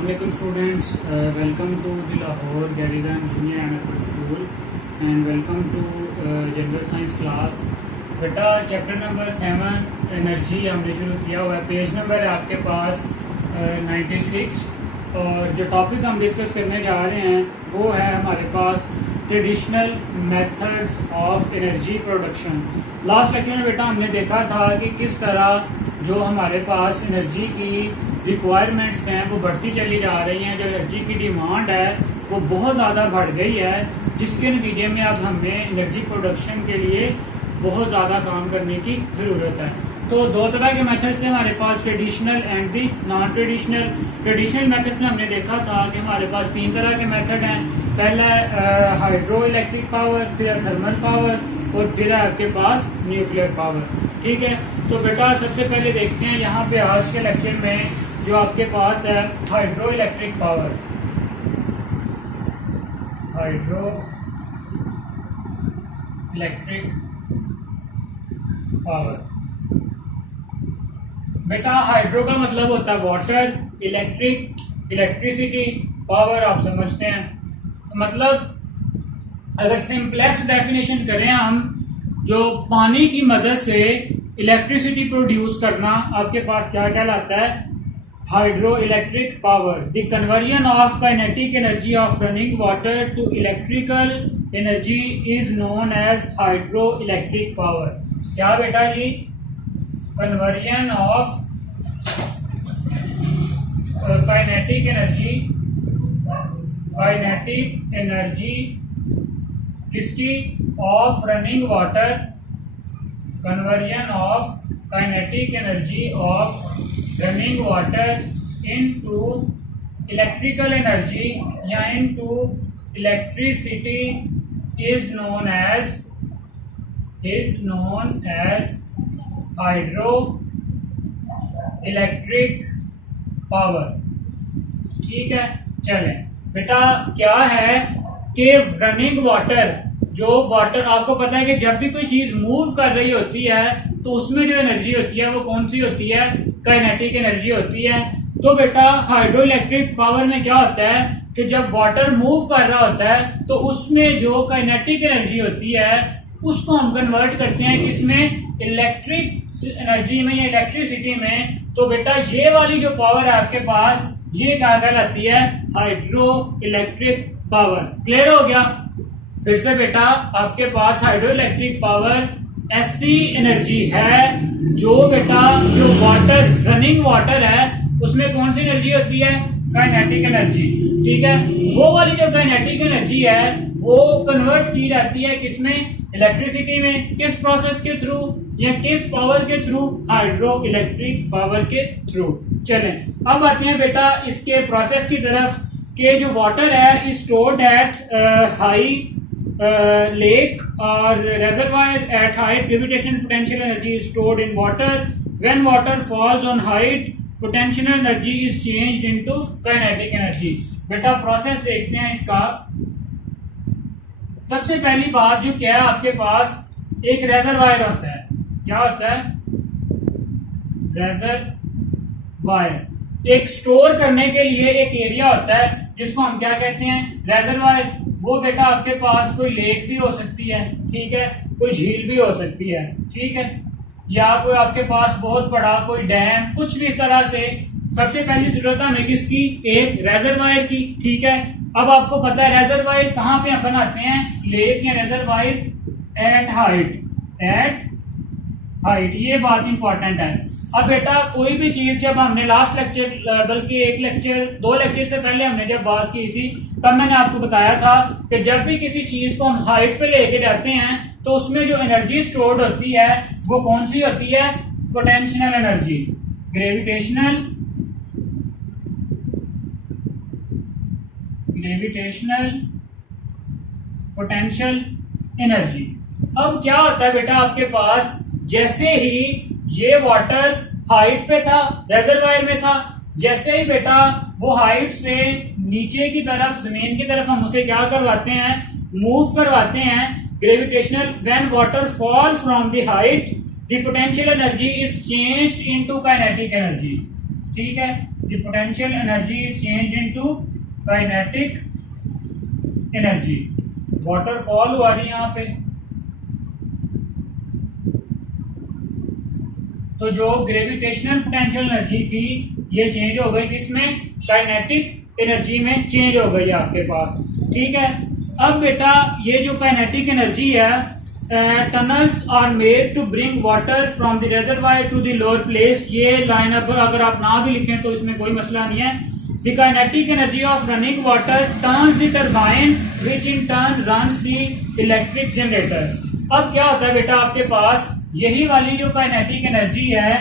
Assalamualaikum students, welcome to the Lahore Garrigan Junior and Upper School and welcome to General Science class। बेटा chapter number 7 energy हमने शुरू किया हुआ है। Page number है आपके पास 96 और जो टॉपिक हम डिस्कस करने जा रहे हैं वो है हमारे पास traditional methods of energy production. Last lecture में बेटा हमने देखा था कि किस तरह जो हमारे पास एनर्जी की रिक्वायरमेंट्स हैं वो बढ़ती चली जा रही हैं, जो एनर्जी की डिमांड है वो बहुत ज़्यादा बढ़ गई है, जिसके नतीजे में अब हमें एनर्जी प्रोडक्शन के लिए बहुत ज़्यादा काम करने की ज़रूरत है। तो दो तरह के मेथड्स थे हमारे पास, traditional and the non traditional. Traditional method में हमने देखा था कि हमारे पास तीन तरह के मेथड हैं। पहला है हाइड्रो इलेक्ट्रिक पावर, फिर थर्मल पावर और फिर है आपके पास न्यूक्लियर पावर। ठीक है, तो बेटा सबसे पहले देखते हैं यहाँ पे आज के लेक्चर में जो आपके पास है hydro electric power. Hydro electric power बेटा, हाइड्रो का मतलब होता है वाटर, इलेक्ट्रिक इलेक्ट्रिसिटी, पावर आप समझते हैं। मतलब अगर सिंपलेस्ट डेफिनेशन करें हम, जो पानी की मदद से इलेक्ट्रिसिटी प्रोड्यूस करना आपके पास क्या कहलाता है? Hydro electric power. The conversion of kinetic energy of running water to electrical energy is known as hydro electric power. क्या बेटा जी? कन्वर्जन ऑफ काइनेटिक एनर्जी किसकी? Of running water. Conversion of kinetic energy of running water into electrical energy या into electricity is known as hydro electric power. ठीक है, चलें बेटा, क्या है कि रनिंग वाटर, जो वाटर आपको पता है कि जब भी कोई चीज मूव कर रही होती है तो उसमें जो एनर्जी होती है वो कौन सी होती है? काइनेटिक एनर्जी होती है। तो बेटा हाइड्रो इलेक्ट्रिक पावर में क्या होता है कि जब वाटर मूव कर रहा होता है तो उसमें जो काइनेटिक एनर्जी होती है उसको हम कन्वर्ट करते हैं किसमें? इलेक्ट्रिक एनर्जी में या इलेक्ट्रिसिटी में। तो बेटा ये वाली जो पावर है आपके पास, ये क्या कहलाती है? Hydro electric power. क्लियर हो गया? फिर से बेटा आपके पास हाइड्रो इलेक्ट्रिक पावर ऐसी एनर्जी है जो बेटा जो वाटर, रनिंग वाटर है उसमें कौन सी एनर्जी होती है? Kinetic energy. ठीक है, वो वाली जो काइनेटिक एनर्जी है वो कन्वर्ट की जाती है किसमें? इलेक्ट्रिसिटी में। किस प्रोसेस के थ्रू या किस पावर के थ्रू? हाइड्रो इलेक्ट्रिक पावर के थ्रू। चलें अब आते हैं बेटा इसके प्रोसेस की तरफ कि जो वाटर है is stored at high lake or reservoir at height. Gravitational potential energy is stored in water. When water falls on height, potential energy is changed into kinetic energy. बेटा प्रोसेस देखते हैं इसका। सबसे पहली बात जो क्या है, आपके पास एक रेजरवायर होता है। क्या होता है? रेजरवायर। एक स्टोर करने के लिए एक एरिया होता है जिसको हम क्या कहते हैं? रेजरवायर। वो बेटा आपके पास कोई लेक भी हो सकती है, ठीक है, कोई झील भी हो सकती है, ठीक है, या कोई आपके पास बहुत बड़ा कोई डैम, कुछ भी इस तरह से। सबसे पहली जरूरत हमें किसकी? एक रेजरवायर की। ठीक है, अब आपको पता है रेजरवायर कहाँ पे अपन आते हैं? लेक या रेजरवायर एट हाइट। ये बात इंपॉर्टेंट है। अब बेटा कोई भी चीज, जब हमने लास्ट लेक्चर, बल्कि एक लेक्चर, 2 लेक्चर से पहले हमने जब बात की थी तब मैंने आपको बताया था कि जब भी किसी चीज को हम हाइट पे लेके जाते हैं तो उसमें जो एनर्जी स्टोर्ड होती है वो कौन सी होती है? Potential energy, gravitational potential energy. अब क्या होता है बेटा आपके पास, जैसे ही ये वाटर हाइट पे था, रेजरवायर में था, जैसे ही बेटा वो हाइट से नीचे की तरफ, जमीन की तरफ हम उसे क्या करवाते हैं? मूव करवाते हैं। Gravitational, when water fall from the height the potential energy is changed into kinetic energy. ठीक है, the potential energy is change into kinetic energy. Waterfall हुआ रही यहाँ पे, तो जो ग्रेविटेशनल पोटेंशियल एनर्जी थी ये चेंज हो गई किसमें, काइनेटिक एनर्जी में चेंज हो गई आपके पास। ठीक है, अब बेटा ये जो काइनेटिक एनर्जी है, tunnels are made to bring water from the reservoir to the lower place. ये लाइन अगर आप ना भी लिखें तो इसमें कोई मसला नहीं है। The kinetic energy of running water turns the turbine which in turn runs the electric generator. अब क्या होता है बेटा, आपके पास यही वाली जो काइनेटिक एनर्जी है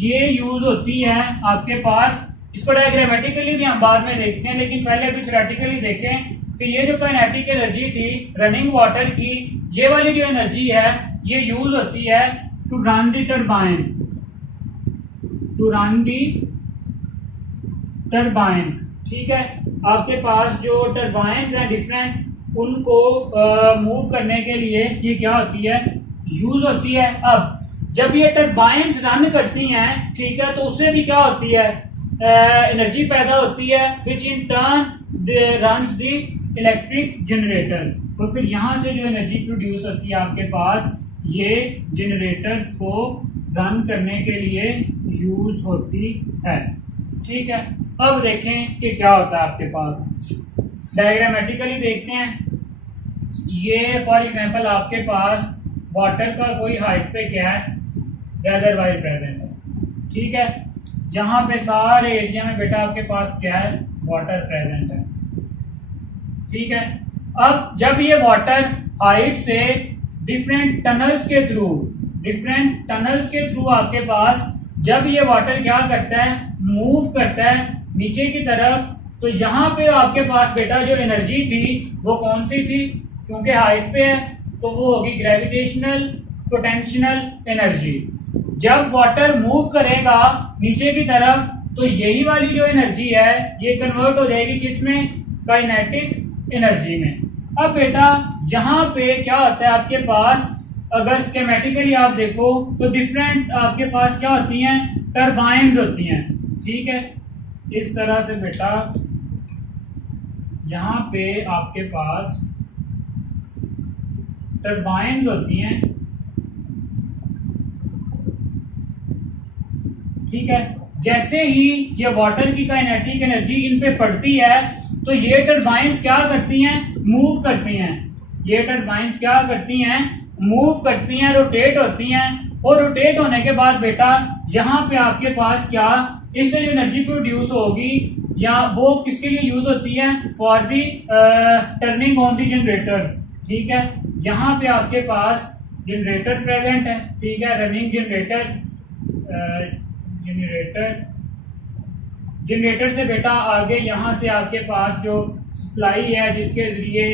ये यूज होती है आपके पास। इसको डायग्रामेटिकली भी हम बाद में देखते हैं, लेकिन पहले अभी थ्योरेटिकली देखें कि ये जो काइनेटिक एनर्जी थी रनिंग वाटर की, ये वाली जो एनर्जी है ये यूज होती है to run the turbines, to run the turbines. ठीक है, आपके पास जो टरबाइंस हैं डिफरेंट, उनको मूव करने के लिए ये क्या होती है, यूज होती है। अब जब ये टरबाइंस रन करती हैं, ठीक है, तो उससे भी क्या होती है, एनर्जी पैदा होती है which in turn runs the electric generator. तो फिर यहां से जो एनर्जी प्रोड्यूस होती है आपके पास, ये जनरेटर्स को रन करने के लिए यूज होती है। ठीक है, अब देखें कि क्या होता है आपके पास, डायग्रामेटिकली देखते हैं। ये फॉर एग्जांपल आपके पास वाटर का कोई हाइट पे क्या है, रिजर्वायर प्रेजेंट है। ठीक है, यहाँ पे सारे एरिया में बेटा आपके पास क्या है, वाटर प्रेजेंट है। ठीक है, अब जब ये वाटर हाइट से डिफरेंट टनल्स के थ्रू आपके पास जब ये वाटर क्या करता है, मूव करता है नीचे की तरफ, तो यहाँ पे आपके पास बेटा जो एनर्जी थी वो कौन सी थी, क्योंकि हाइट पे है तो वो होगी ग्रेविटेशनल पोटेंशियल एनर्जी। जब वाटर मूव करेगा नीचे की तरफ तो यही वाली जो एनर्जी है ये कन्वर्ट हो जाएगी किसमें, काइनेटिक एनर्जी में। अब बेटा यहाँ पे क्या होता है आपके पास, अगर स्कीमेटिकली आप देखो तो डिफरेंट आपके पास क्या होती हैं, टरबाइंस होती हैं। ठीक है, इस तरह से बेटा यहाँ पे आपके पास टरबाइंस होती हैं। ठीक है, जैसे ही ये वाटर की काइनेटिक एनर्जी इन पे पड़ती है तो ये टरबाइंस क्या करती हैं, मूव करती हैं। ये टरबाइंस क्या करती हैं, मूव करती हैं, रोटेट होती हैं। और रोटेट होने के बाद बेटा यहाँ पे आपके पास क्या, इससे जो एनर्जी प्रोड्यूस होगी या वो किसके लिए यूज होती है, for the turning on the generators. ठीक है, यहाँ पे आपके पास जनरेटर प्रेजेंट है। ठीक है, रनिंग जनरेटर से बेटा आगे यहाँ से आपके पास जो सप्लाई है जिसके जरिए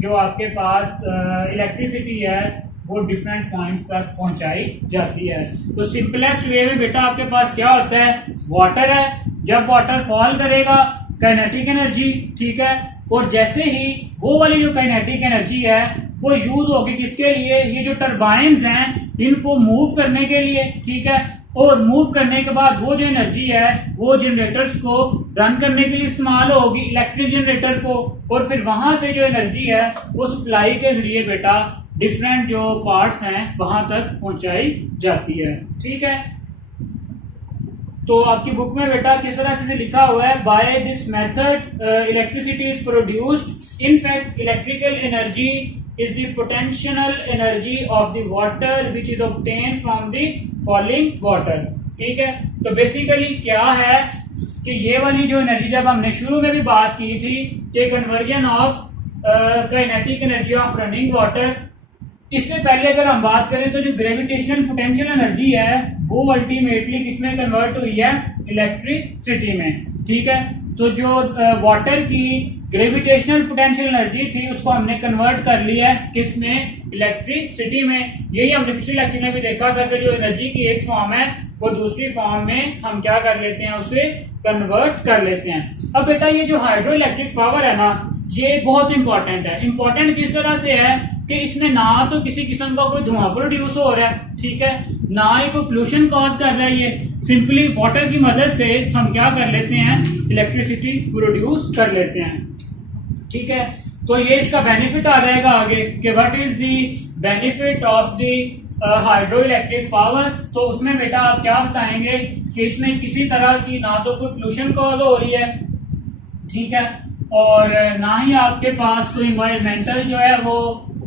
जो आपके पास इलेक्ट्रिसिटी है वो डिफरेंट पॉइंट्स तक पहुंचाई जाती है। तो सिंपलेस्ट वे में बेटा आपके पास क्या होता है, वाटर है, जब वाटर फॉल करेगा काइनेटिक एनर्जी, ठीक है, और जैसे ही वो वाली जो काइनेटिक एनर्जी है वो यूज होगी किसके लिए, ये जो टरबाइंस हैं इनको मूव करने के लिए। ठीक है, और मूव करने के बाद वो जो एनर्जी है वो जनरेटर्स को रन करने के लिए इस्तेमाल होगी, इलेक्ट्रिक जनरेटर को, और फिर वहां से जो एनर्जी है वो सप्लाई के जरिए बेटा डिफरेंट जो पार्ट्स हैं वहां तक पहुंचाई जाती है। ठीक है, तो आपकी बुक में बेटा किस तरह से लिखा हुआ है, by this method electricity is produced, in fact electrical energy is the potential energy of the water which is obtained from the falling water। ठीक है, तो बेसिकली क्या है कि ये वाली जो एनर्जी, जब हमने शुरू में भी बात की थी कि conversion of kinetic energy of running water, इससे पहले अगर हम बात करें तो जो ग्रेविटेशनल पोटेंशियल एनर्जी है वो अल्टीमेटली किसमें कन्वर्ट हुई है, इलेक्ट्रिसिटी में। ठीक है, तो जो वाटर की ग्रेविटेशनल पोटेंशियल एनर्जी थी उसको हमने कन्वर्ट कर लिया है किसमें, इलेक्ट्रिसिटी में। यही हमने पिछले लेक्चर में भी देखा था कि जो एनर्जी की एक फॉर्म है वो दूसरी फॉर्म में हम क्या कर लेते हैं, उसे कन्वर्ट कर लेते हैं। अब बेटा ये जो हाइड्रो इलेक्ट्रिक पावर है ना, ये बहुत इंपॉर्टेंट है। इंपॉर्टेंट किस तरह से है कि इसमें ना तो किसी किस्म का कोई धुआं प्रोड्यूस हो रहा है, ठीक है, ना ही कोई पोल्यूशन कॉज कर रहा है ये, सिंपली वाटर की मदद से हम क्या कर लेते हैं, इलेक्ट्रिसिटी प्रोड्यूस कर लेते हैं। ठीक है, तो ये इसका बेनिफिट आ जाएगा आगे कि what is the benefit of the hydro electric power. तो उसमें बेटा आप क्या बताएंगे कि इसमें किसी तरह की ना तो कोई पोल्यूशन कॉज हो रही है, ठीक है, और ना ही आपके पास कोई इन्वायरमेंटल जो है वो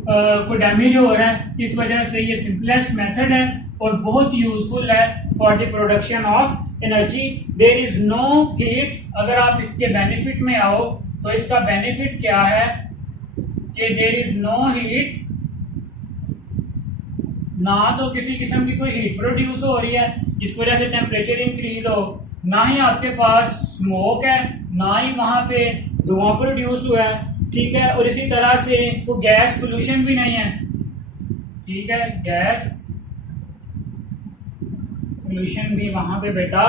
कोई डैमेज हो रहा है। इस वजह से ये सिंपलेस्ट मेथड है और बहुत यूजफुल है for the production of energy. There is no heat. अगर आप इसके बेनिफिट में आओ तो इसका बेनिफिट क्या है कि देयर इज नो हीट, ना तो किसी किस्म की कोई हीट प्रोड्यूस हो रही है जिस वजह से टेम्परेचर इंक्रीज हो, ना ही आपके पास स्मोक है, ना ही वहां पे धुआं प्रोड्यूस हुआ है, ठीक है, और इसी तरह से वो गैस पोल्यूशन भी नहीं है, ठीक है, गैस पोल्यूशन भी वहां पे बेटा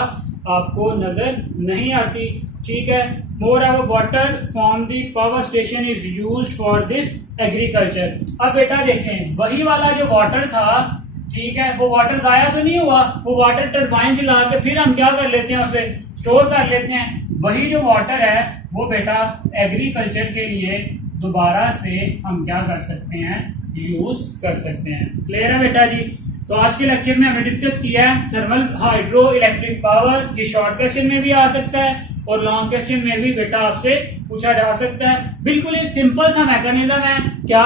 आपको नजर नहीं आती। ठीक है, more of water from the power station is used for this agriculture. अब बेटा देखें वही वाला जो वाटर था, ठीक है, वो वाटर जाया तो नहीं हुआ, वो वाटर टरबाइन चला के फिर हम क्या कर लेते हैं, उसे स्टोर कर लेते हैं। वही जो वाटर है वो बेटा एग्रीकल्चर के लिए दोबारा से हम क्या कर सकते हैं, यूज कर सकते हैं। क्लियर है बेटा जी। तो आज के लेक्चर में हमने डिस्कस किया है थर्मल हाइड्रो इलेक्ट्रिक पावर। ये शॉर्ट क्वेश्चन में भी आ सकता है और लॉन्ग क्वेश्चन में भी बेटा आपसे पूछा जा सकता है। बिल्कुल एक सिंपल सा मैकेनिज्म है क्या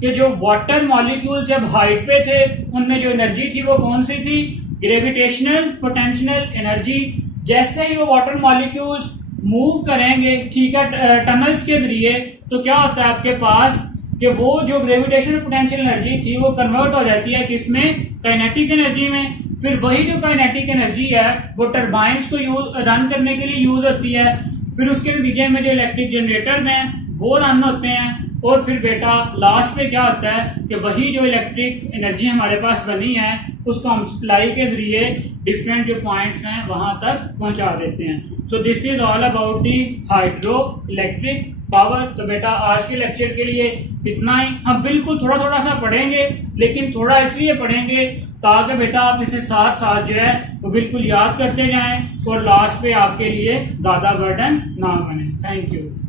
कि जो वाटर मॉलिक्यूल जब हाइट पे थे उनमें जो एनर्जी थी वो कौन सी थी, ग्रेविटेशनल पोटेंशियल एनर्जी। जैसे ही वो वाटर मॉलिक्यूल्स मूव करेंगे, ठीक है, टनल्स के जरिए, तो क्या होता है आपके पास कि वो जो ग्रेविटेशनल पोटेंशियल एनर्जी थी वो कन्वर्ट हो जाती है किसमें, काइनेटिक एनर्जी में। फिर वही जो काइनेटिक एनर्जी है वो टरबाइंस को यूज रन करने के लिए यूज होती है। फिर उसके नतीजे में जो इलेक्ट्रिक जनरेटर हैं वो रन होते हैं और फिर बेटा लास्ट में क्या होता है कि वही जो इलेक्ट्रिक एनर्जी हमारे पास बनी है उसको हम सप्लाई के जरिए डिफरेंट जो पॉइंट्स हैं वहां तक पहुंचा देते हैं। So this is all about the hydro electric power. तो बेटा आज के लेक्चर के लिए इतना ही। हम बिल्कुल थोड़ा थोड़ा सा पढ़ेंगे, लेकिन थोड़ा इसलिए पढ़ेंगे ताकि बेटा आप इसे साथ साथ जो है वो बिल्कुल याद करते जाएं और लास्ट पे आपके लिए ज्यादा बर्डन ना बने। Thank you.